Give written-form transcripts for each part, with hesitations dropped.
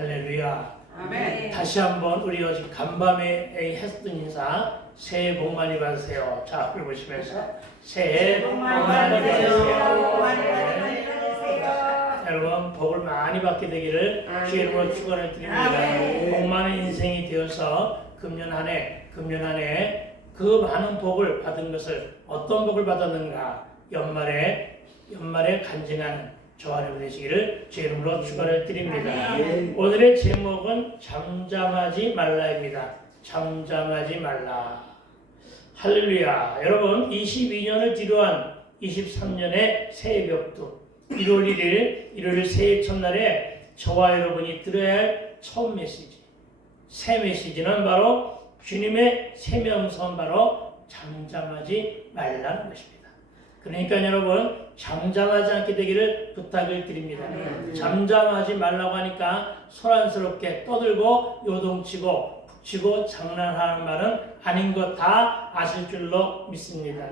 할렐루야. 아멘. 다시 한번 우리 어제 간밤에 했던 인사 새해 복 많이 받으세요. 자, 앞을 보시면서 새해 복 많이 받으세요. 여러분 복을 많이 받게 되기를 주의 이름으로 축원을 드립니다. 복 많은 인생이 되어서 금년 한 해 그 많은 복을 받은 것을 어떤 복을 받았는가 연말에 간증하는 저와 여러분 되시기를 주의 이름으로 축원을 드립니다. 오늘의 제목은 잠잠하지 말라입니다. 잠잠하지 말라. 할렐루야. 여러분 22년을 뒤로한 23년의 새해 벽두 1월 1일 일요일 새해 첫날에 저와 여러분이 들어야 할 처음 메시지, 새 메시지는 바로 주님의 새 명성은 바로 잠잠하지 말라는 것입니다. 그러니까 여러분 잠잠하지 않게 되기를 부탁을 드립니다. 잠잠하지 말라고 하니까 소란스럽게 떠들고 요동치고 북치고 장난하는 말은 아닌 것 다 아실 줄로 믿습니다.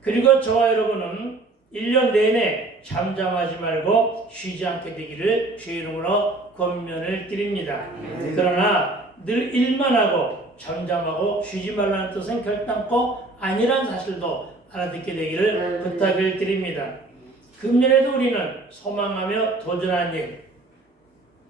그리고 저와 여러분은 1년 내내 잠잠하지 말고 쉬지 않게 되기를 주의 이름으로 권면을 드립니다. 그러나 늘 일만 하고 잠잠하고 쉬지 말라는 뜻은 결단코 아니란 사실도 알아듣게 되기를 부탁을 드립니다. 금년에도 우리는 소망하며 도전하는 일,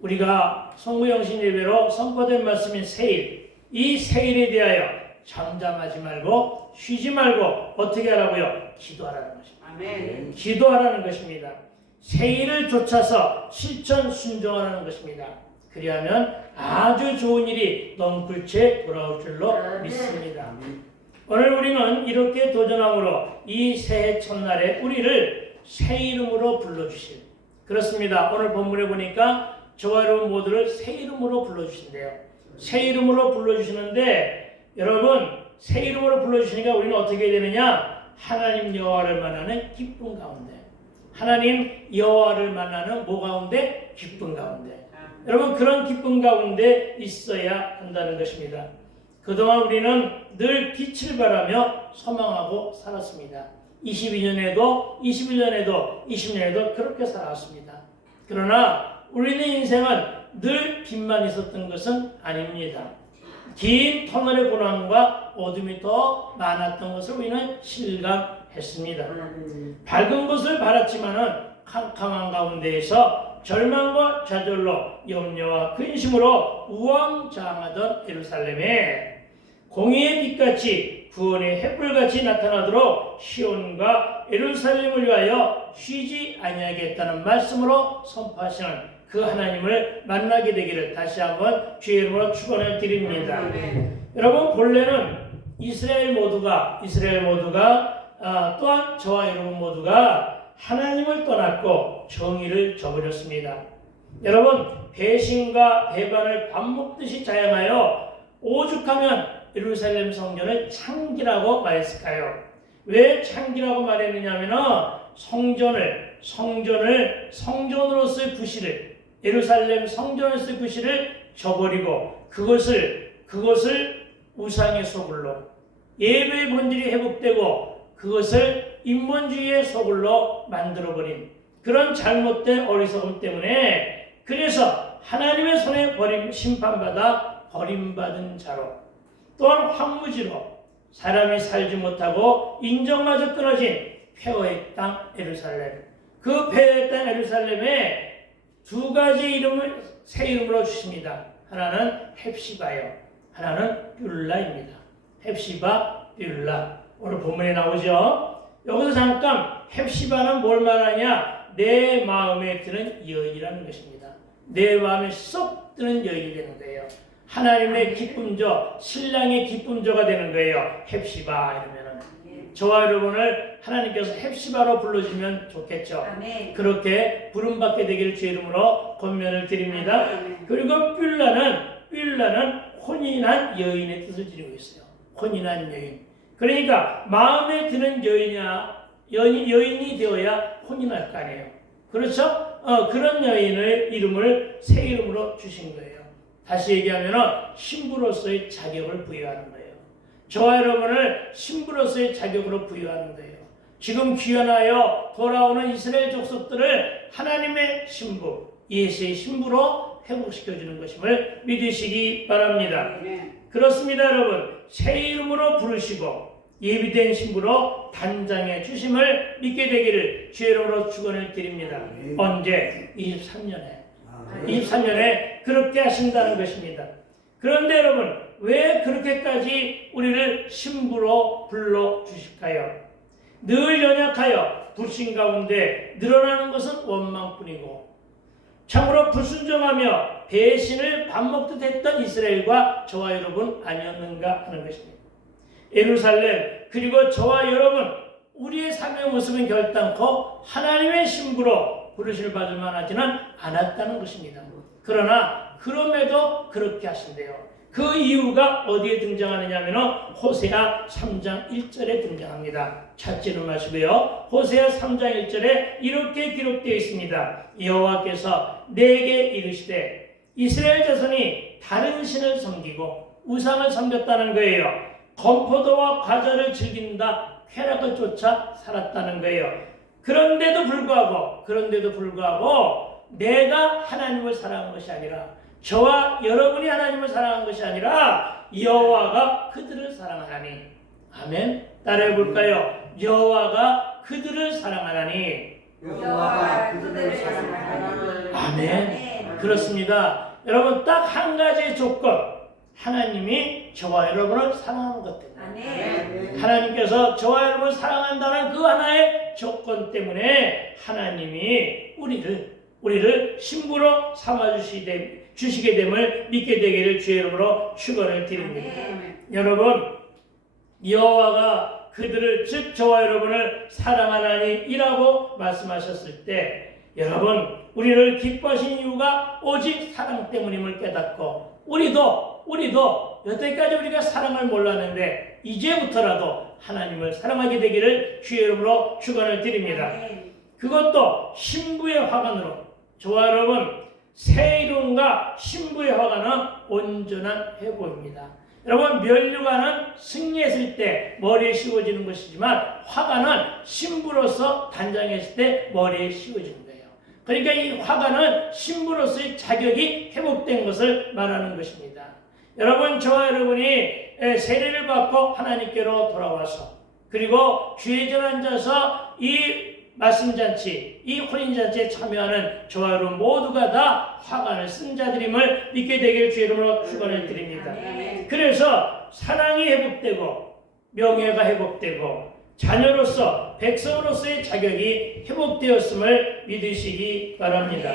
우리가 성부영신 예배로 선포된 말씀인 새일, 이 새일에 대하여 잠잠하지 말고 쉬지 말고 어떻게 하라고요? 기도하라는 것입니다. 아멘. 기도하라는 것입니다. 새일을 좇아서 실천 순종하라는 것입니다. 그리하면 아주 좋은 일이 넝굴채 돌아올 줄로 믿습니다. 오늘 우리는 이렇게 도전함으로 이 새해 첫날에 우리를 새 이름으로 불러주실, 그렇습니다. 오늘 본문에 보니까 저와 여러분 모두를 새 이름으로 불러주신대요. 새 이름으로 불러주시는데 여러분 새 이름으로 불러주시니까 우리는 어떻게 되느냐? 하나님 여호와를 만나는 기쁨 가운데, 하나님 여호와를 만나는 뭐 가운데? 기쁨 가운데. 여러분 그런 기쁨 가운데 있어야 한다는 것입니다. 그동안 우리는 늘 빛을 바라며 소망하고 살았습니다. 22년에도 21년에도 20년에도 그렇게 살아왔습니다. 그러나 우리의 인생은 늘 빛만 있었던 것은 아닙니다. 긴 터널의 고난과 어둠이 더 많았던 것을 우리는 실감했습니다. 밝은 것을 바랐지만은 캄캄한 가운데에서 절망과 좌절로 염려와 근심으로 우왕좌왕하던 예루살렘에 공의의 빛같이 구원의 햇불같이 나타나도록 시온과 예루살렘을 위하여 쉬지 아니하겠다는 말씀으로 선포하시는 그 하나님을 만나게 되기를 다시 한번 주의 이름으로 축원을 드립니다. 여러분 본래는 이스라엘 모두가 또한 저와 여러분 모두가 하나님을 떠났고 정의를 저버렸습니다. 여러분 배신과 배반을 밥 먹듯이 자행하여 오죽하면 예루살렘 성전을 창기라고 말했을까요? 왜 창기라고 말했느냐면 성전으로서의 부실을, 예루살렘 성전으로서의 부실을 저버리고 그것을 우상의 소굴로, 예배의 본질이 회복되고 그것을 인본주의의 소굴로 만들어버린 그런 잘못된 어리석음 때문에, 그래서 하나님의 손에 심판받아 버림받은 자로, 또한 황무지로 사람이 살지 못하고 인정마저 끊어진 폐허의 땅 예루살렘, 그 폐허의 땅 예루살렘에 두 가지 이름을 새 이름으로 주십니다. 하나는 헵시바요, 하나는 뷸라입니다. 헵시바, 뷸라. 오늘 본문에 나오죠. 여기서 잠깐 헵시바는 뭘 말하냐? 내 마음에 드는 여인이라는 것입니다. 내 마음에 쏙 드는 여인이 되는 거예요. 하나님의 기쁨조, 신랑의 기쁨조가 되는 거예요. 헵시바 이러면은. 저와 여러분을 하나님께서 헵시바로 불러주면 좋겠죠. 그렇게 부름받게 되기를 주의 이름으로 권면을 드립니다. 그리고 뷸라는 혼인한 여인의 뜻을 지니고 있어요. 혼인한 여인. 그러니까 마음에 드는 여인이 되어야 혼인할 거 아니에요. 그렇죠? 그런 여인의 이름을 새 이름으로 주신 거예요. 다시 얘기하면 신부로서의 자격을 부여하는 거예요. 저와 여러분을 신부로서의 자격으로 부여하는 거예요. 지금 귀환하여 돌아오는 이스라엘 족속들을 하나님의 신부, 예수의 신부로 회복시켜주는 것임을 믿으시기 바랍니다. 그렇습니다, 여러분. 새 이름으로 부르시고 예비된 신부로 단장해 주심을 믿게 되기를 주의 이름으로 축원을 드립니다. 언제? 23년에 그렇게 하신다는 것입니다. 그런데 여러분, 왜 그렇게까지 우리를 신부로 불러주실까요? 늘 연약하여 불신 가운데 늘어나는 것은 원망뿐이고 참으로 불순종하며 배신을 밥 먹듯 했던 이스라엘과 저와 여러분 아니었는가 하는 것입니다. 예루살렘 그리고 저와 여러분, 우리의 삶의 모습은 결단코 하나님의 신부로 부르심을 받을 만하지는 않았다는 것입니다. 그러나 그럼에도 그렇게 하신대요. 그 이유가 어디에 등장하느냐 하면 호세아 3장 1절에 등장합니다. 찾지는 마시고요. 호세아 3장 1절에 이렇게 기록되어 있습니다. 여호와께서 내게 이르시되 이스라엘 자손이 다른 신을 섬기고 우상을 섬겼다는 거예요. 건포도와 과자를 즐긴다, 쾌락을 쫓아 살았다는 거예요. 그런데도 불구하고 내가 하나님을 사랑한 것이 아니라, 저와 여러분이 하나님을 사랑한 것이 아니라 여호와가 그들을 사랑하나니. 아멘. 따라해 볼까요? 여호와가 그들을 사랑하나니. 여호와가 그들을 사랑하나니. 아멘. 그렇습니다. 여러분, 딱 한 가지의 조건. 하나님이 저와 여러분을 사랑하는 것 때문에. 하나님께서 저와 여러분을 사랑한다는 그 하나의 조건 때문에 하나님이 우리를 신부로 삼아주시게 됨을 믿게 되기를 주의 이름으로 축원을 드립니다. 여러분, 여호와가 그들을 즉 저와 여러분을 사랑하나니이라고 말씀하셨을 때, 여러분, 우리를 기뻐하신 이유가 오직 사랑 때문임을 깨닫고, 우리도 여태까지 우리가 사랑을 몰랐는데 이제부터라도 하나님을 사랑하게 되기를 주의 이름으로 축원을 드립니다. 그것도 신부의 화관으로. 저와 여러분, 새 이름과 신부의 화관은 온전한 회복입니다. 여러분, 면류관은 승리했을 때 머리에 씌워지는 것이지만 화관은 신부로서 단장했을 때 머리에 씌워지는 거예요. 그러니까 이 화관은 신부로서의 자격이 회복된 것을 말하는 것입니다. 여러분, 저와 여러분이 세례를 받고 하나님께로 돌아와서 그리고 주의 전 앉아서 이 말씀잔치, 이 혼인잔치에 참여하는 저와 여러분 모두가 다 화관을 쓴 자들임을 믿게 되길 주의 이름으로 축원을 드립니다. 그래서 사랑이 회복되고 명예가 회복되고 자녀로서 백성으로서의 자격이 회복되었음을 믿으시기 바랍니다.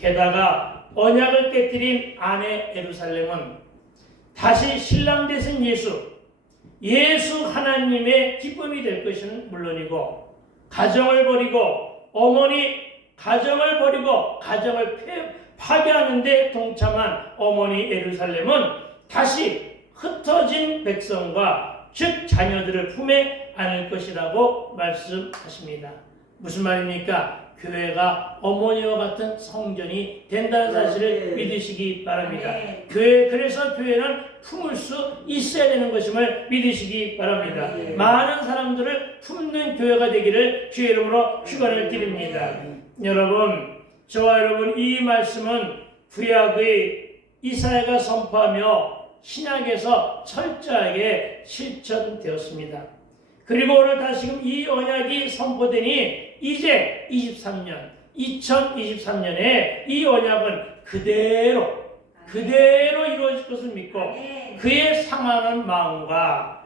게다가 언약을 깨뜨린 아내 예루살렘은 다시 신랑 되신 예수 하나님의 기쁨이 될 것은 물론이고, 가정을 버리고 가정을 파괴하는 데 동참한 어머니 예루살렘은 다시 흩어진 백성과 즉 자녀들을 품에 안을 것이라고 말씀하십니다. 무슨 말입니까? 교회가 어머니와 같은 성전이 된다는 사실을 믿으시기 바랍니다. 그래서 교회는 품을 수 있어야 되는 것임을 믿으시기 바랍니다. 많은 사람들을 품는 교회가 되기를 주의 이름으로 축원을 드립니다. 여러분, 저와 여러분, 이 말씀은 구약의 이사야가 선포하며 신약에서 철저하게 실천되었습니다. 그리고 오늘 다시금 이 언약이 선포되니 이제 2023년에 이 언약은 그대로 이루어질 것을 믿고 그에 상하는 마음과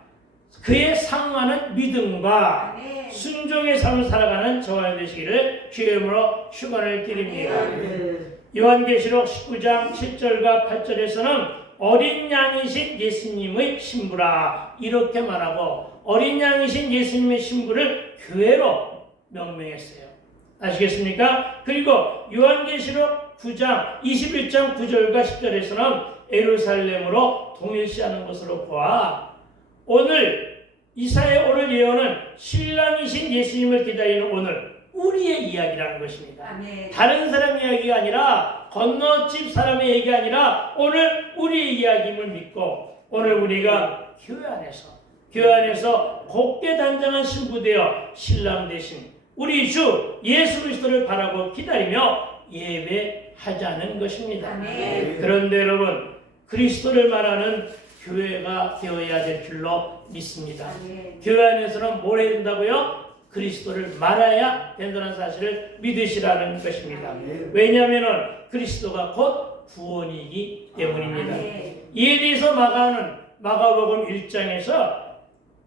그에 상하는 믿음과 순종의 삶을 살아가는 저와 되시기를 주의 이름으로 축원을 드립니다. 요한계시록 19장 7절과 8절에서는 어린 양이신 예수님의 신부라 이렇게 말하고, 어린 양이신 예수님의 신부를 교회로 명명했어요. 아시겠습니까? 그리고 요한계시록 9장 21장 9절과 10절에서는 예루살렘으로 동일시하는 것으로 보아 오늘 이사야의 오늘 예언은 신랑이신 예수님을 기다리는 오늘 우리의 이야기라는 것입니다. 아멘. 다른 사람 이야기가 아니라, 건너집 사람의 얘기가 아니라 오늘 우리의 이야기임을 믿고, 오늘 우리가 교회 안에서 곱게 단장한 신부되어 신랑 되신 우리 주 예수 그리스도를 바라고 기다리며 예배하자는 것입니다. 아멘. 그런데 여러분, 그리스도를 말하는 교회가 되어야 될 줄로 믿습니다. 아멘. 교회 안에서는 뭘 해야 된다고요? 그리스도를 말해야 된다는 사실을 믿으시라는 것입니다. 왜냐하면 그리스도가 곧 구원이기 때문입니다. 아멘. 이에 대해서 마가복음 1장에서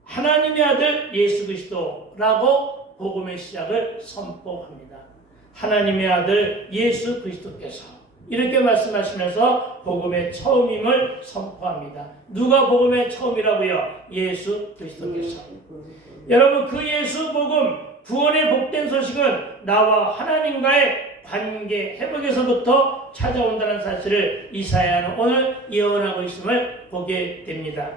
하나님의 아들 예수 그리스도라고 복음의 시작을 선포합니다. 하나님의 아들 예수 그리스도께서 이렇게 말씀하시면서 복음의 처음임을 선포합니다. 누가 복음의 처음이라고요? 예수 그리스도께서. 여러분, 그 예수 복음, 구원의 복된 소식은 나와 하나님과의 관계 회복에서부터 찾아온다는 사실을 이사야는 오늘 예언하고 있음을 보게 됩니다.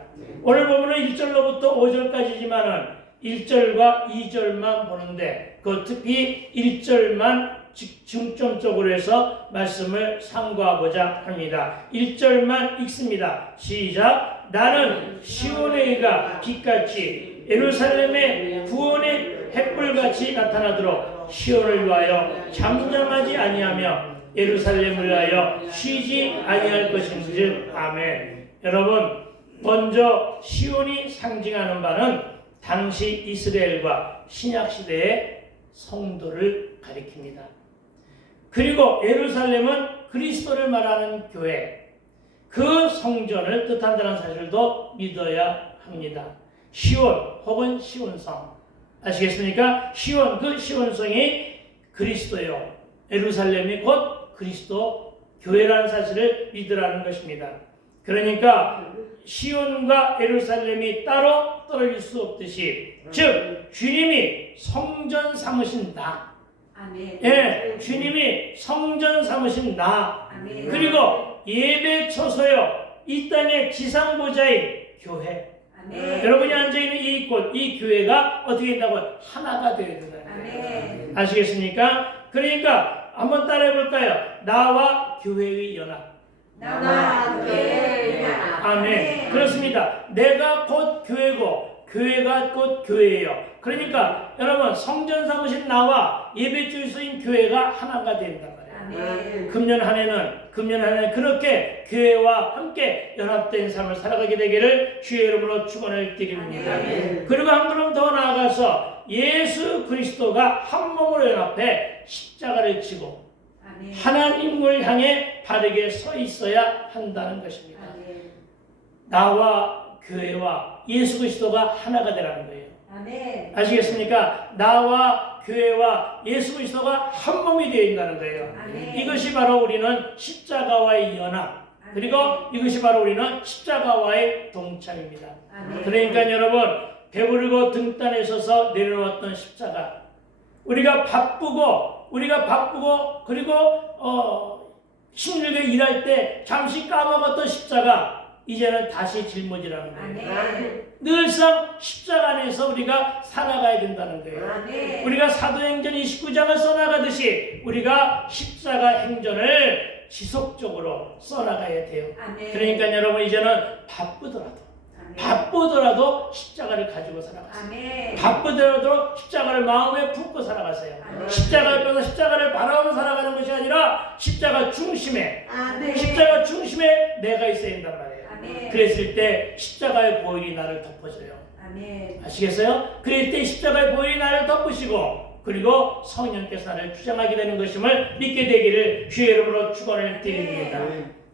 오늘 보면은 1절로부터 5절까지지만은 1절과 2절만 보는데 그 특히 1절만 중점적으로 해서 말씀을 상고하고자 합니다. 1절만 읽습니다. 시작. 나는 시온의 의가 빛같이 예루살렘의 구원의 햇불같이 나타나도록 시온을 위하여 잠잠하지 아니하며 예루살렘을 위하여 쉬지 아니할 것인즉. 아멘. 여러분, 먼저 시온이 상징하는 바는 당시 이스라엘과 신약시대의 성도를 가리킵니다. 그리고 예루살렘은 그리스도를 말하는 교회, 그 성전을 뜻한다는 사실도 믿어야 합니다. 시온 혹은 시온성, 아시겠습니까? 시온, 그 시온성이 그리스도요, 예루살렘이 곧 그리스도 교회라는 사실을 믿으라는 것입니다. 그러니까 시온과 예루살렘이 따로 떨어질 수 없듯이, 즉 주님이 성전 삼으신 나, 아멘. 예, 주님이 성전 삼으신 나, 아멘. 그리고 예배 처소요, 이 땅의 지상보좌인 교회, 아멘. 여러분이 앉아있는 이곳, 이 교회가 어떻게 된다고? 하나가 되어야 된다는 거예요. 아멘. 아시겠습니까? 그러니까 한번 따라해 볼까요? 나와 교회의 연합. 나와 교회의 연합. 아멘. 그렇습니다. 내가 곧 교회고 교회가 곧 교회예요. 그러니까 여러분, 성전 삼으신 나와 예배 주소인 교회가 하나가 된단 말이에요. 아멘. 금년 한 해는 그렇게 교회와 함께 연합된 삶을 살아가게 되기를 주의 이름으로 축원을 드립니다. 아멘. 그리고 한 걸음 더 나아가서 예수 그리스도가 한 몸으로 연합해 십자가를 지고 아멘. 하나님을 향해 바르게 서 있어야 한다는 것입니다. 아멘. 나와 교회와 예수 그리스도가 하나가 되라는 거예요. 아멘. 아시겠습니까? 나와 교회와 예수 그리스도가 한 몸이 되어 있다는 거예요. 아멘. 이것이 바로 우리는 십자가와의 연합, 그리고 이것이 바로 우리는 십자가와의 동참입니다. 아멘. 그러니까 여러분, 배부르고 등단에 서서 내려놓았던 십자가, 우리가 바쁘고 그리고 힘들게 일할 때 잠시 까먹었던 십자가 이제는 다시 짊어지라는 거예요. 아멘. 늘상 십자가 안에서 우리가 살아가야 된다는 거예요. 아멘. 우리가 사도행전 29장을 써나가듯이 우리가 십자가 행전을 지속적으로 써나가야 돼요. 아멘. 그러니까 여러분, 이제는 바쁘더라도 십자가를 가지고 살아가세요. 아멘. 바쁘더라도 십자가를 마음에 품고 살아가세요. 아멘. 십자가 옆에서 십자가를 바라보며 살아가는 것이 아니라 십자가 중심에 아멘. 내가 있어야 된단 말이에요. 아멘. 그랬을 때 십자가의 보혈이 나를 덮어줘요. 아멘. 아시겠어요? 그럴 때 십자가의 보혈이 나를 덮으시고 그리고 성령께서 나를 주장하게 되는 것임을 믿게 되기를 주의 이름으로 축원을 드립니다.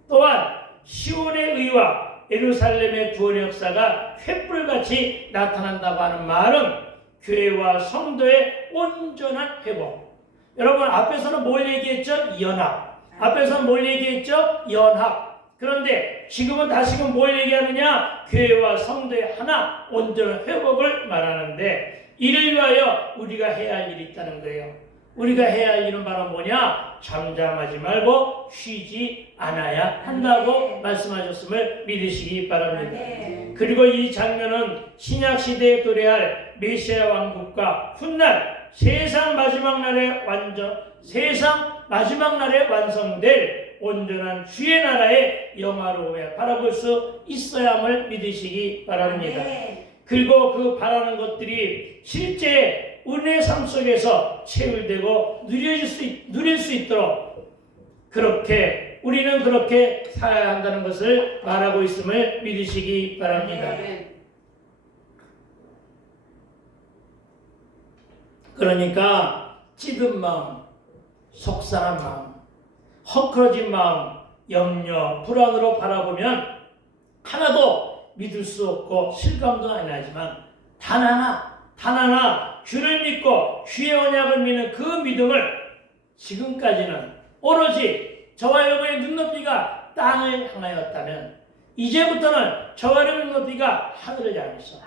또한 시온의 의와 예루살렘의 구원의 역사가 횃불같이 나타난다고 하는 말은 교회와 성도의 온전한 회복. 여러분, 앞에서는 뭘 얘기했죠? 연합. 앞에서는 뭘 얘기했죠? 연합. 그런데 지금은 다시금 뭘 얘기하느냐? 교회와 성도의 하나, 온전한 회복을 말하는데, 이를 위하여 우리가 해야 할 일이 있다는 거예요. 우리가 해야 할 일은 바로 뭐냐? 잠잠하지 말고 쉬지 않아야 한다고 말씀하셨음을 믿으시기 바랍니다. 아멘. 그리고 이 장면은 신약시대에 도래할 메시아 왕국과 훗날 세상 마지막 날에 완성될 온전한 주의 나라의 영화로움에 바라볼 수 있어야 함을 믿으시기 바랍니다. 아멘. 그리고 그 바라는 것들이 실제 우리의 삶 속에서 체울되고 누릴 수 있도록 그렇게 우리는 그렇게 살아야 한다는 것을 말하고 있음을 믿으시기 바랍니다. 그러니까 찌든 마음, 속상한 마음, 헝클어진 마음, 염려, 불안으로 바라보면 하나도 믿을 수 없고 실감도 안 나지만 단 하나 주를 믿고 주의 언약을 믿는 그 믿음을 지금까지는 오로지 저와 여러분의 눈높이가 땅을 향하였다면 이제부터는 저와 여러분의 눈높이가 하늘을 향해서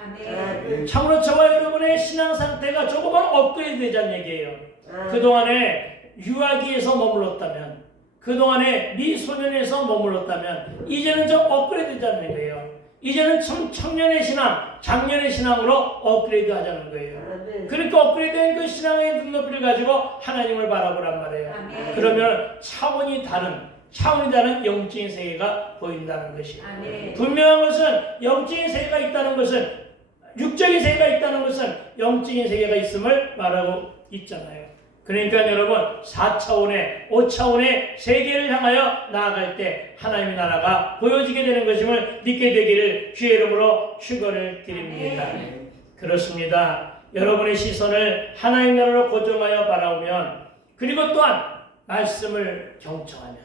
참으로 저와 여러분의 신앙 상태가 조금은 업그레이드 되자는 얘기예요. 그동안에 유아기에서 머물렀다면 그동안에 미소년에서 머물렀다면 이제는 좀 업그레이드 되자는 거예요. 이제는 청년의 신앙, 장년의 신앙으로 업그레이드 하자는 거예이요. 그러니까 업그레이드된 그 신앙의 눈높이를 가지고 하나님을 바라보란 말이에요. 그러면 차원이 다른 영적인 세계가 보인다는 것이에요. 분명한 것은 영적인 세계가 있다는 것은 육적인 세계가 있다는 것은 영적인 세계가 있음을 말하고 있잖아요. 그러니까 여러분 4차원의 5차원의 세계를 향하여 나아갈 때 하나님의 나라가 보여지게 되는 것임을 믿게 되기를 주의 이름으로 축원을 드립니다. 그렇습니다. 여러분의 시선을 하나님의 나라로 고정하여 바라보면 그리고 또한 말씀을 경청하면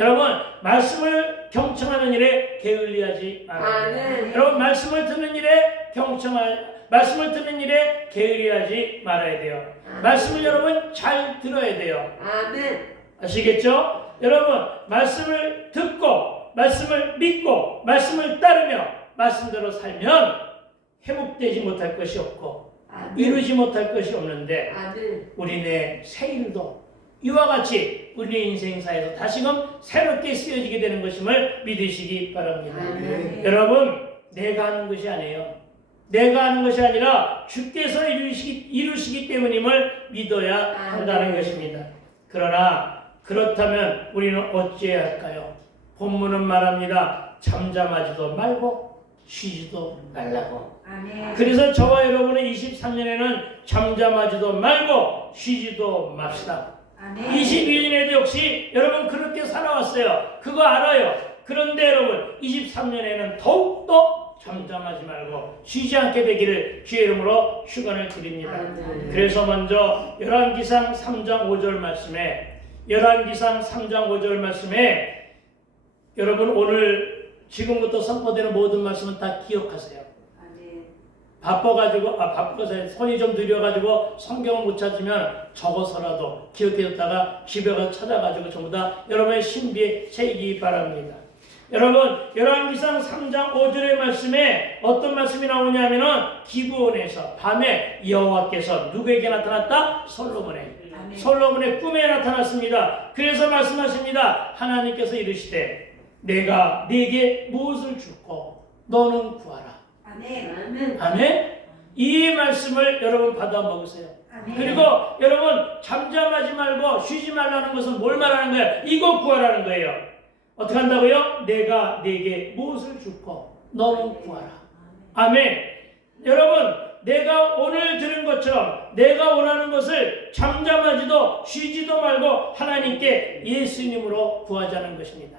여러분 말씀을 경청하는 일에 게을리하지 말아야 여러분 말씀을 듣는 일에 말씀을 듣는 일에 게을리하지 말아야 돼요. 말씀을 여러분 잘 들어야 돼요. 아시겠죠? 여러분 말씀을 듣고 말씀을 믿고 말씀을 따르며 말씀대로 살면 회복되지 못할 것이 없고 이루지 못할 것이 없는데 우리네 새일도 이와 같이 우리의 인생사에서 다시금 새롭게 쓰여지게 되는 것임을 믿으시기 바랍니다. 여러분 내가 하는 것이 아니에요. 내가 하는 것이 아니라 주께서 이루시기 때문임을 믿어야 한다는 것입니다. 그러나 그렇다면 우리는 어찌해야 할까요? 본문은 말합니다. 잠잠하지도 말고 쉬지도 말라고. 그래서 저와 여러분의 23년에는 잠잠하지도 말고 쉬지도 맙시다. 22년에도 역시 여러분 그렇게 살아왔어요. 그거 알아요. 그런데 여러분 23년에는 더욱더 잠잠하지 말고 쉬지 않게 되기를 주의 이름으로 축원을 드립니다. 그래서 먼저 열왕기상 3장 5절 말씀에 여러분 오늘 지금부터 선포되는 모든 말씀은 다 기억하세요. 바빠서 손이 좀 느려가지고 성경을 못 찾으면 적어서라도 기억해뒀다가 집에 가서 찾아가지고 전부 다 여러분의 신비에 새기기 바랍니다. 여러분 열왕기상 3장 5절의 말씀에 어떤 말씀이 나오냐면은 기브온에서 밤에 여호와께서 누구에게 나타났다? 솔로몬의 꿈에 나타났습니다. 그래서 말씀하십니다. 하나님께서 이르시되 내가 네게 무엇을 주고 너는 구하라. 아멘. 이 말씀을 여러분 받아 먹으세요. 그리고 여러분 잠잠하지 말고 쉬지 말라는 것은 뭘 말하는 거예요? 이거 구하라는 거예요. 어떻게 한다고요? 내가 네게 무엇을 주고 너는 구하라. 아멘. 여러분 내가 오늘 들은 것처럼 내가 원하는 것을 잠잠하지도 쉬지도 말고 하나님께 예수님으로 구하자는 것입니다.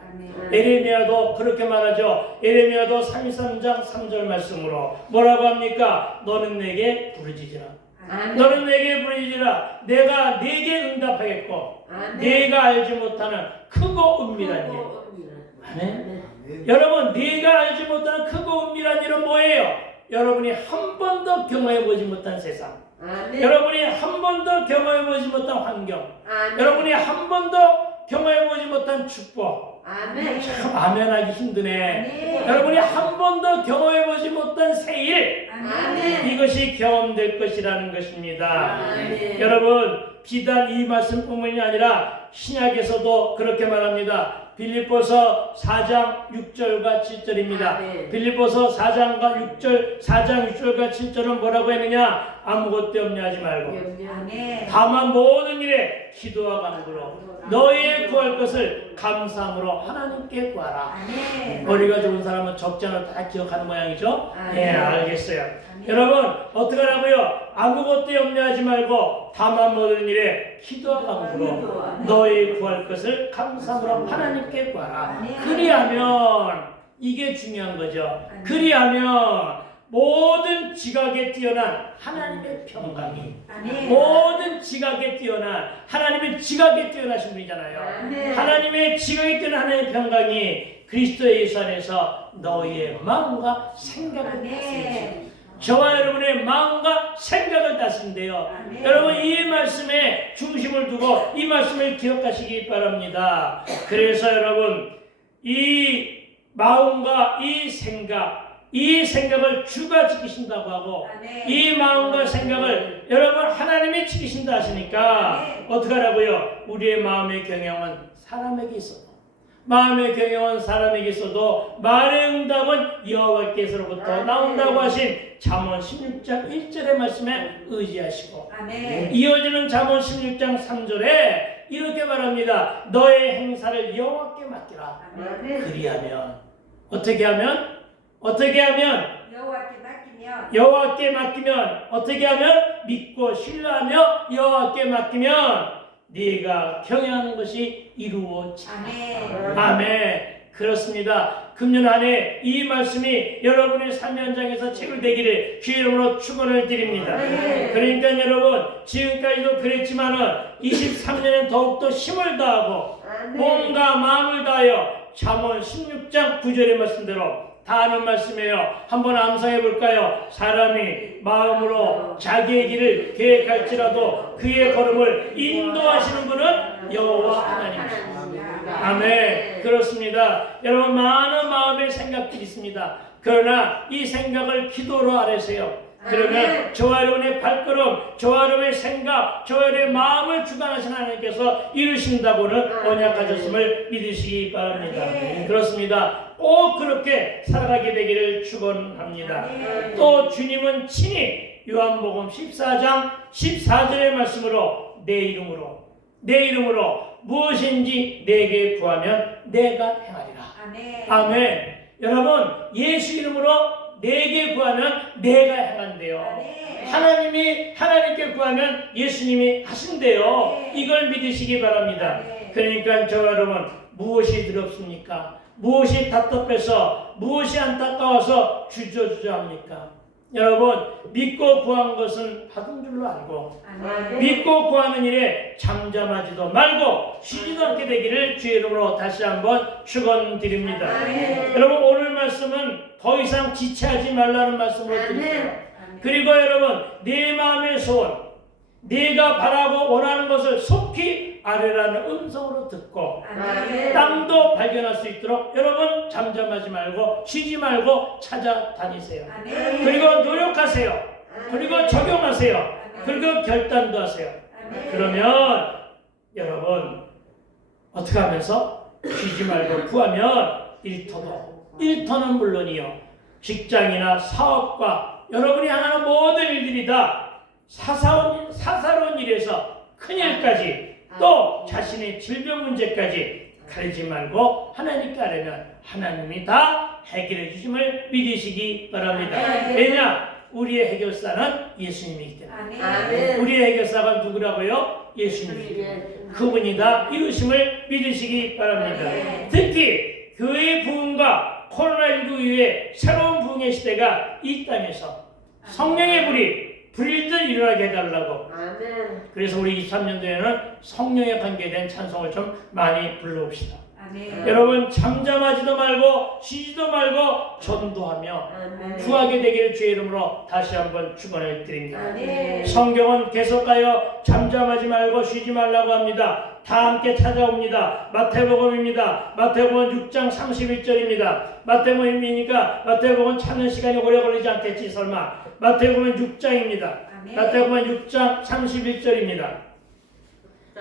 에레미야도 그렇게 말하죠. 에레미야도 33장 3절 말씀으로 뭐라고 합니까? 너는 내게 부르짖으라. 너는 내게 부르짖으라. 내가 네게 응답하겠고 네가 알지 못하는 크고 은밀한 일. 아멘. 여러분 네가 알지 못하는 크고 은밀한 일은 뭐예요? 여러분이 한 번도 경험해보지 못한 세상, 여러분이 한 번도 경험해보지 못한 환경, 여러분이 한 번도 경험해보지 못한 축복. 참 아멘하기 힘드네. 여러분이 한 번도 경험해보지 못한 새일, 이것이 경험될 것이라는 것입니다. 여러분 비단 이 말씀뿐만이 아니라 신약에서도 그렇게 말합니다. 빌립보서 4장 6절과 7절입니다. 빌립보서 4장 6절과 7절은 뭐라고 했느냐? 아무것도 염려하지 말고 다만 모든 일에 기도와 간구로 너희의 구할 것을 감사함으로 하나님께 구하라. 머리가 좋은 사람은 적잖아 다 기억하는 모양이죠? 네, 알겠어요. 여러분 어떻게 하라고요? 아무것도 염려하지 말고 다만 모든 일에 기도와 간구로 너희 구할 것을 감사함으로 하나님께 구하라. 그리하면 이게 중요한 거죠. 그리하면 모든 지각에 뛰어난 하나님의 평강이 모든 지각에 뛰어난 하나님의 지각에 뛰어나신 분이잖아요. 하나님의 지각에 뛰어난 하나님의 평강이 그리스도 예수 안에서 너희의 마음과 생각을 다스리시오. 저와 여러분의 마음과 생각을 다스린대요. 여러분 이 말씀에 중심을 두고 이 말씀을 기억하시기 바랍니다. 그래서 여러분 이 마음과 이 생각을 주가 지키신다고 하고 이 마음과 생각을 여러분 하나님이 지키신다 하시니까 어떻게 하라고요? 우리의 마음의 경영은 사람에게 있어도 마음의 경영은 사람에게 있어도 말의 응답은 여호와께서로부터 나온다고 하신 잠언 16장 1절의 말씀에 의지하시고 이어지는 잠언 16장 3절에 이렇게 말합니다. 너의 행사를 여호와께 맡기라. 그리하면 어떻게 하면 여호와께 맡기면 어떻게 하면 믿고 신뢰하며 여호와께 맡기면 네가 경영하는 것이 이루어지라. 아멘. 그렇습니다. 금년 한 해 이 말씀이 여러분의 삶의 현장에서 체결되기를 주의 이름으로 축원을 드립니다. 그러니까 여러분 지금까지도 그랬지만은 23년엔 더욱더 힘을 다하고 몸과 마음을 다하여 잠언 16장 9절의 말씀대로 다 아는 말씀이에요. 한번 암송해 볼까요? 사람이 마음으로 자기의 길을 계획할지라도 그의 걸음을 인도하시는 분은 여호와 하나님이십니다. 아멘. 그렇습니다. 여러분 많은 마음의 생각들이 있습니다. 그러나 이 생각을 기도로 아뢰세요. 그러면 저와 여러분의 발걸음, 저와 여러분의 생각, 저와 여러분의 마음을 주관하신 하나님께서 이루신다고는 언약하셨음을 믿으시기 바랍니다. 그렇습니다. 꼭 그렇게 살아가게 되기를 축원합니다. 또 주님은 친히 요한복음 14장 14절의 말씀으로 내 이름으로 무엇인지 내게 구하면 내가 행하리라. 아멘. 여러분 예수 이름으로 내게 구하면 내가 행한대요. 하나님이 하나님께 구하면 예수님이 하신대요. 이걸 믿으시기 바랍니다. 그러니까 저와 여러분 무엇이 두렵습니까? 무엇이 답답해서 무엇이 안타까워서 주저주저합니까? 여러분 믿고 구한 것은 받은 줄로 알고 믿고 구하는 일에 잠잠하지도 말고 쉬지도 않게 되기를 주의 이름으로 다시 한번 축원드립니다. 여러분 오늘 말씀은 더 이상 지체하지 말라는 말씀으로 드리세요. 그리고 여러분 내 마음의 소원 네가 바라고 원하는 것을 속히 아뢰라는 음성으로 듣고 땅도 발견할 수 있도록 여러분 잠잠하지 말고 쉬지 말고 찾아다니세요. 그리고 노력하세요. 그리고 적용하세요. 그리고 결단도 하세요. 그러면 여러분 어떻게 하면서 쉬지 말고 구하면 일터는 물론이요 직장이나 사업과 여러분이 향하는 모든 일들이 다 사사로운 일에서 큰일까지 또 자신의 질병 문제까지 가리지 말고 하나님께 아뢰면 하나님이 다 해결해 주심을 믿으시기 바랍니다. 왜냐? 우리의 해결사는 예수님이기 때문에. 우리의 해결사가 누구라고요? 예수님이기 때문에. 그분이 다 이루심을 믿으시기 바랍니다. 특히 교회의 부흥과 코로나19 이후에 새로운 부흥의 시대가 이 땅에서 성령의 불이 불일듯 일어나게 해달라고. 그래서 우리 23년도에는 성령에 관계된 찬송을 좀 많이 불러봅시다. 여러분 잠잠하지도 말고 쉬지도 말고 전도하며 구하게 되기를 주의 이름으로 다시 한번 축원을 드립니다. 성경은 계속하여 잠잠하지 말고 쉬지 말라고 합니다. 다 함께 찾아옵니다. 마태복음입니다. 마태복음 6장 31절입니다. 마태복음이니까 마태복음 찾는 시간이 오래 걸리지 않겠지 설마. 마태복음 6장입니다. 마태복음 6장 31절입니다.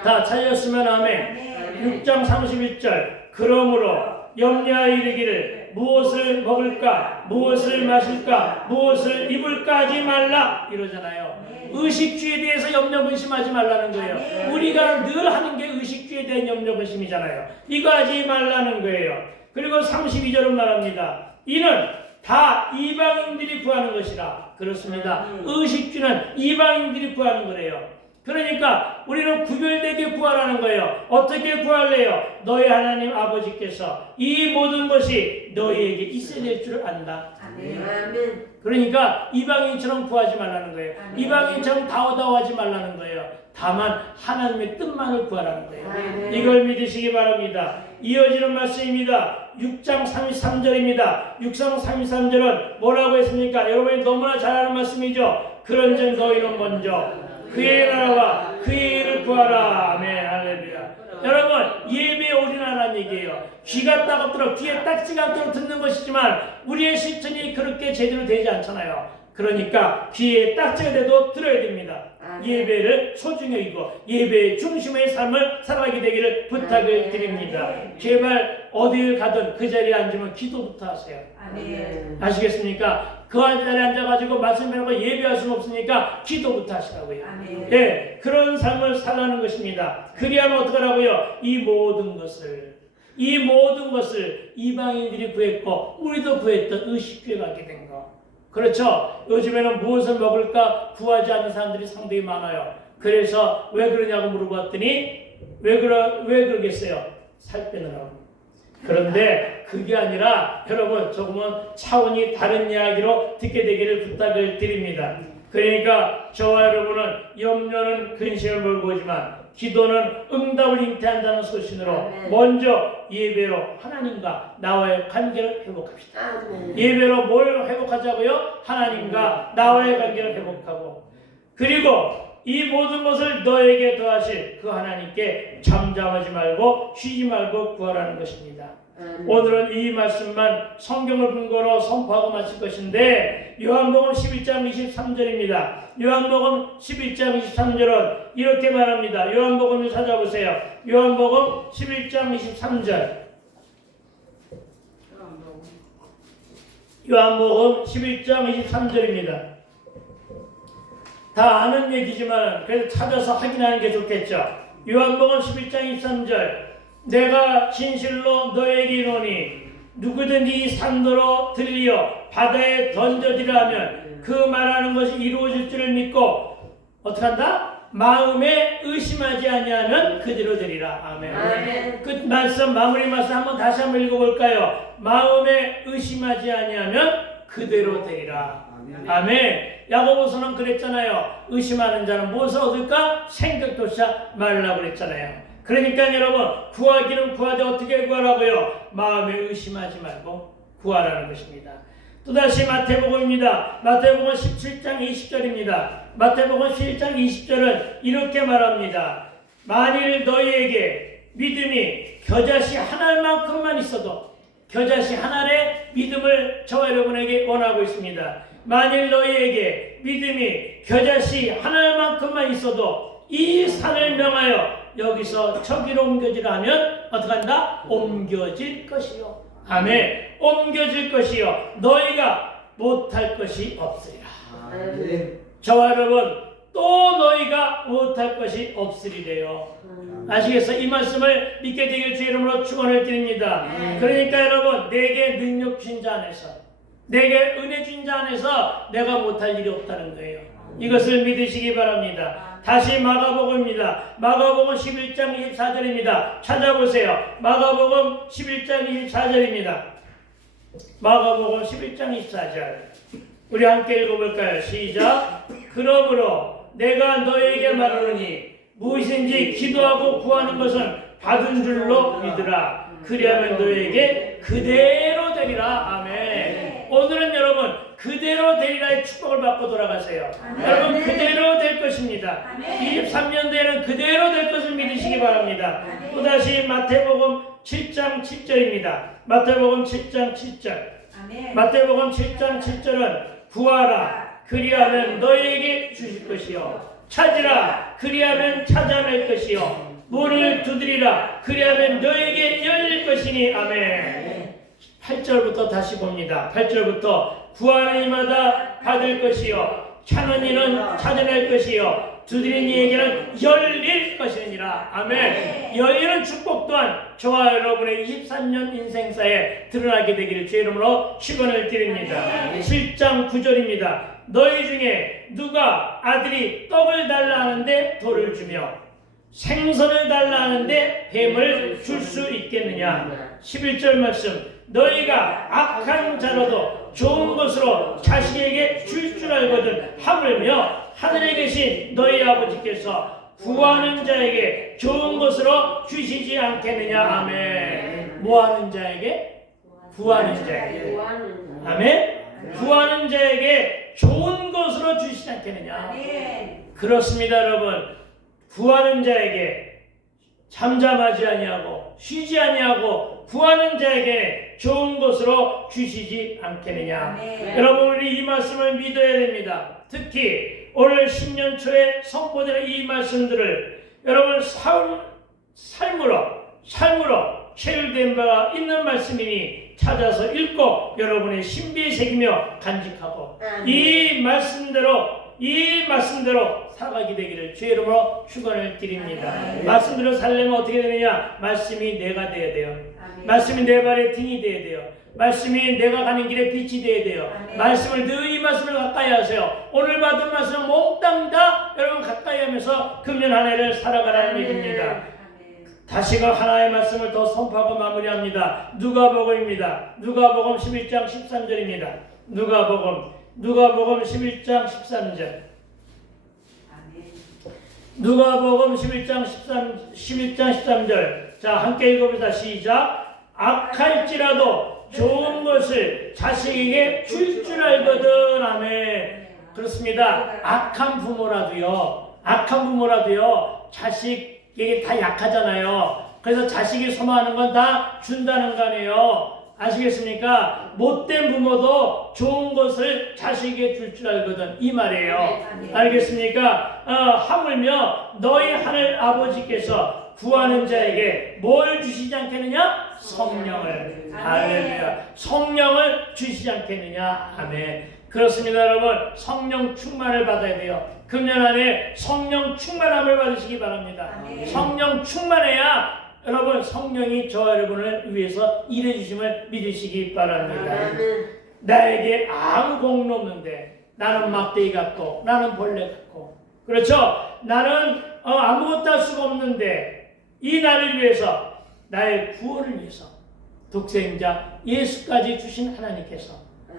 다 찾으셨으면 아멘. 6장 31절. 그러므로 염려하여 이르기를 무엇을 먹을까 무엇을 마실까 무엇을 입을까 하지 말라 이러잖아요. 의식주에 대해서 염려 근심하지 말라는 거예요. 우리가 늘 하는 게 의식주에 대한 염려 근심이잖아요. 이거 하지 말라는 거예요. 그리고 32절은 말합니다. 이는 다 이방인들이 구하는 것이라. 그렇습니다. 의식주는 이방인들이 구하는 거래요. 그러니까 우리는 구별되게 구하라는 거예요. 어떻게 구할래요? 너희 하나님 아버지께서 이 모든 것이 너희에게 있어야 될 줄 안다. 아멘. 그러니까 이방인처럼 구하지 말라는 거예요. 이방인처럼 다워다워하지 말라는 거예요. 다만 하나님의 뜻만을 구하라는 거예요. 이걸 믿으시기 바랍니다. 이어지는 말씀입니다. 6장 33절입니다. 6장 33절은 뭐라고 했습니까? 여러분이 너무나 잘 아는 말씀이죠. 그런즉 너희는 먼저 그의 나라와 그의 일을 구하라. 아멘. 할렐루야. 여러분, 예배에 올인하라는 얘기예요. 귀가 따갑도록 귀에 딱지가 않도록 듣는 것이지만 우리의 실천이 그렇게 제대로 되지 않잖아요. 그러니까 귀에 딱지가 돼도 들어야 됩니다. 예배를 소중히 여기고 예배의 중심의 삶을 살아가게 되기를 부탁을 드립니다. 제발 어디를 가든 그 자리에 앉으면 기도부터 하세요. 아시겠습니까? 그 자리에 앉아가지고 말씀 배우고 예배할 수는 없으니까 기도부터 하시라고요. 네, 그런 삶을 살라는 것입니다. 그리하면 어떡하라고요? 이 모든 것을 이방인들이 구했고 우리도 구했던 의식주에 가게 된 거. 그렇죠? 요즘에는 무엇을 먹을까 구하지 않는 사람들이 상당히 많아요. 그래서 왜 그러냐고 물어봤더니 왜 그러겠어요? 살 빼느라고. 그런데 그게 아니라 여러분 조금은 차원이 다른 이야기로 듣게 되기를 부탁을 드립니다. 그러니까 저와 여러분은 염려는 근심을 몰고 오지만 기도는 응답을 잉태한다는 소신으로 먼저 예배로 하나님과 나와의 관계를 회복합시다. 예배로 뭘 회복하자고요? 하나님과 나와의 관계를 회복하고 그리고 이 모든 것을 너에게 더하실 그 하나님께 잠잠하지 말고 쉬지 말고 구하라는 것입니다. 오늘은 이 말씀만 성경을 근거로 선포하고 마칠 것인데 요한복음 11장 23절입니다. 요한복음 11장 23절은 이렇게 말합니다. 요한복음을 찾아보세요. 요한복음 11장 23절. 요한복음 11장 23절입니다. 다 아는 얘기지만 그래도 찾아서 확인하는 게 좋겠죠. 요한복음 11장 23절. 내가 진실로 너에게 이르노니 누구든지 이 산도로 들려 바다에 던져지라 하면 그 말하는 것이 이루어질 줄을 믿고 어떡한다? 마음에 의심하지 아니하면 그대로 되리라. 아멘. 그 말씀 마무리 말씀 다시 한번 읽어볼까요? 마음에 의심하지 아니하면 그대로 되리라. 아멘. 야고보서는 그랬잖아요. 의심하는 자는 무엇을 얻을까? 생각조차 말라고 그랬잖아요. 그러니까 여러분 구하기는 구하되 어떻게 구하라고요? 마음에 의심하지 말고 구하라는 것입니다. 또다시 마태복음입니다. 마태복음 17장 20절입니다. 마태복음 17장 20절은 이렇게 말합니다. 만일 너희에게 믿음이 겨자씨 한 알만큼만 있어도 겨자씨 한 알의 믿음을 저와 여러분에게 원하고 있습니다. 만일 너희에게 믿음이 겨자씨 한 알만큼만 있어도 이 산을 명하여 여기서 저기로 옮겨지라 하면 어떡한다? 옮겨질 것이요. 아멘. 옮겨질 것이요. 너희가 못할 것이 없으리라. 저와 여러분 또 너희가 못할 것이 없으리래요. 아시겠어요? 이 말씀을 믿게 되길 주 이름으로 축원을 드립니다. 그러니까 여러분 내게 능력 준 자 안에서 내게 은혜 준 자 안에서 내가 못할 일이 없다는 거예요. 이것을 믿으시기 바랍니다. 다시 마가복음입니다. 마가복음 11장 24절입니다. 찾아보세요. 마가복음 11장 24절입니다. 마가복음 11장 24절. 우리 함께 읽어볼까요? 시작. 그러므로 내가 너에게 말하노니 무엇인지 기도하고 구하는 것은 받은 줄로 믿으라. 그리하면 너에게 그대로 되리라. 아멘. 오늘은 여러분 그대로 되리라의 축복을 받고 돌아가세요. 여러분 그대로 될 것입니다. 23년도에는 그대로 될 것을 믿으시기 바랍니다. 또다시 마태복음 7장 7절입니다. 마태복음 7장 7절. 마태복음 7장 7절은 구하라 그리하면 너희에게 주실 것이요 찾으라 그리하면 찾아낼 것이요 문을 두드리라 그리하면 너에게 열릴 것이니. 아멘. 8절부터 다시 봅니다. 8절부터 구하는 이마다 받을 것이요 찾는 이는 찾아낼 것이요 두드린 이에게는 열릴 것이니라. 아멘. 열리는 축복 또한 저와 여러분의 23년 인생사에 드러나게 되기를 주의 이름으로 축원을 드립니다. 7장 9절입니다. 너희 중에 누가 아들이 떡을 달라 하는데 돌을 주며 생선을 달라 하는데 뱀을 줄 수 있겠느냐. 11절 말씀. 너희가 악한 자라도 좋은 것으로 자식에게 줄 줄 알거든 하물며 하늘에 계신 너희 아버지께서 구하는 자에게 좋은 것으로 주시지 않겠느냐. 아멘. 뭐하는 자에게? 구하는 자에게. 아멘. 구하는 자에게 좋은 것으로 주시지 않겠느냐. 그렇습니다, 여러분. 구하는 자에게 잠잠하지 아니하고 쉬지 아니하고 구하는 자에게 좋은 것으로 주시지 않겠느냐. 여러분, 우리 이 말씀을 믿어야 됩니다. 특히 오늘 신년 초에 선포되는 이 말씀들을 여러분 삶으로 체류된 바가 있는 말씀이니 찾아서 읽고 여러분의 신비에 새기며 간직하고 이 말씀대로 살아가게 되기를 주의 이름으로 축원을 드립니다. 말씀대로 살려면 어떻게 되느냐? 말씀이 내가 되어야 돼요. 말씀이 내 발의 등이 되어야 돼요. 말씀이 내가 가는 길에 빛이 되어야 돼요. 말씀을 늘 이 말씀을 가까이 하세요. 오늘 받은 말씀은 몽땅 다 여러분 가까이 하면서 금년 한 해를 살아가라는 얘기입니다. 다시금 하나의 말씀을 더 선포하고 마무리합니다. 누가복음입니다. 누가복음 11장 13절입니다. 누가복음 11장 13절. 누가복음 11장 13절. 자, 함께 읽어봅시다. 시작. 악할지라도 좋은 것을 자식에게 줄 줄 알거든. 아멘. 그렇습니다. 악한 부모라도요 자식에게 다 약하잖아요. 그래서 자식이 소망하는 건 다 준다는 거 아니에요. 아시겠습니까? 못된 부모도 좋은 것을 자식에게 줄 줄 알거든, 이 말이에요. 알겠습니까? 하물며 너희 하늘 아버지께서 구하는 자에게 뭘 주시지 않겠느냐? 성령을. 할렐루야. 성령을 주시지 않겠느냐? 아멘. 그렇습니다, 여러분. 성령 충만을 받아야 돼요. 금년 안에 성령 충만함을 받으시기 바랍니다. 성령 충만해야 여러분 성령이 저와 여러분을 위해서 일해 주심을 믿으시기 바랍니다. 나에게 아무 공로 없는데 나는 막대기 같고 나는 벌레 같고, 그렇죠? 나는 아무것도 할 수가 없는데 이 나를 위해서, 나의 구원을 위해서 독생자 예수까지 주신 하나님께서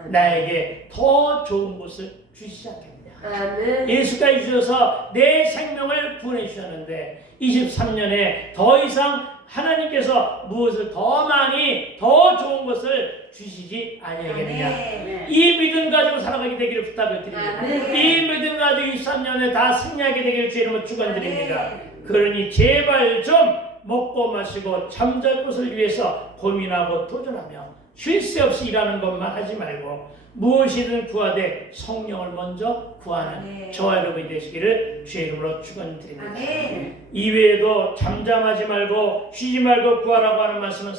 나에게 더 좋은 것을 주시지 않겠느냐. 예수까지 주셔서 내 생명을 구원해 주셨는데 23년에 더 이상 하나님께서 무엇을 더 많이 더 좋은 것을 주시지 아니하겠느냐. 이 믿음 가지고 살아가게 되기를 부탁을 드립니다. 이 믿음 가지고 23년에 다 승리하게 되기를 주의 이름으로 축원드립니다. 그러니 제발 좀 먹고 마시고 잠잘 곳을 위해서 고민하고 도전하며 쉴 새 없이 일하는 것만 하지 말고 무엇이든 구하되 성령을 먼저 구하는 저와 여러분이 되시기를 주의 이름으로 축원드립니다. 이외에도 잠잠하지 말고 쉬지 말고 구하라고 하는 말씀은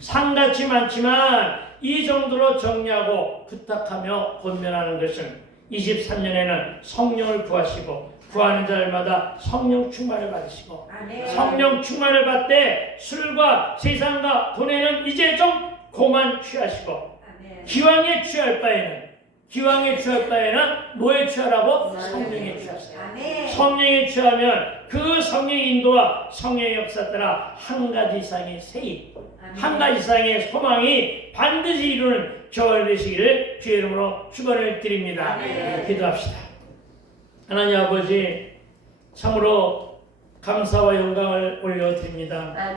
상같이 많지만 이 정도로 정리하고 부탁하며 권면하는 것은 23년에는 성령을 구하시고 구하는 자들마다 성령 충만을 받으시고 성령 충만을 받되 술과 세상과 돈에는 이제 좀 그만 취하시고 기왕에 취할 바에는 뭐에 취하라고? 성령에 취하세요. 성령에 취하면 그 성령의 인도와 성령의 역사 따라 한 가지 이상의 세입, 한 가지 이상의 소망이 반드시 이루는 저와 되시기를 주의 이름으로 축원을 드립니다. 기도합시다. 하나님 아버지, 참으로 감사와 영광을 올려드립니다.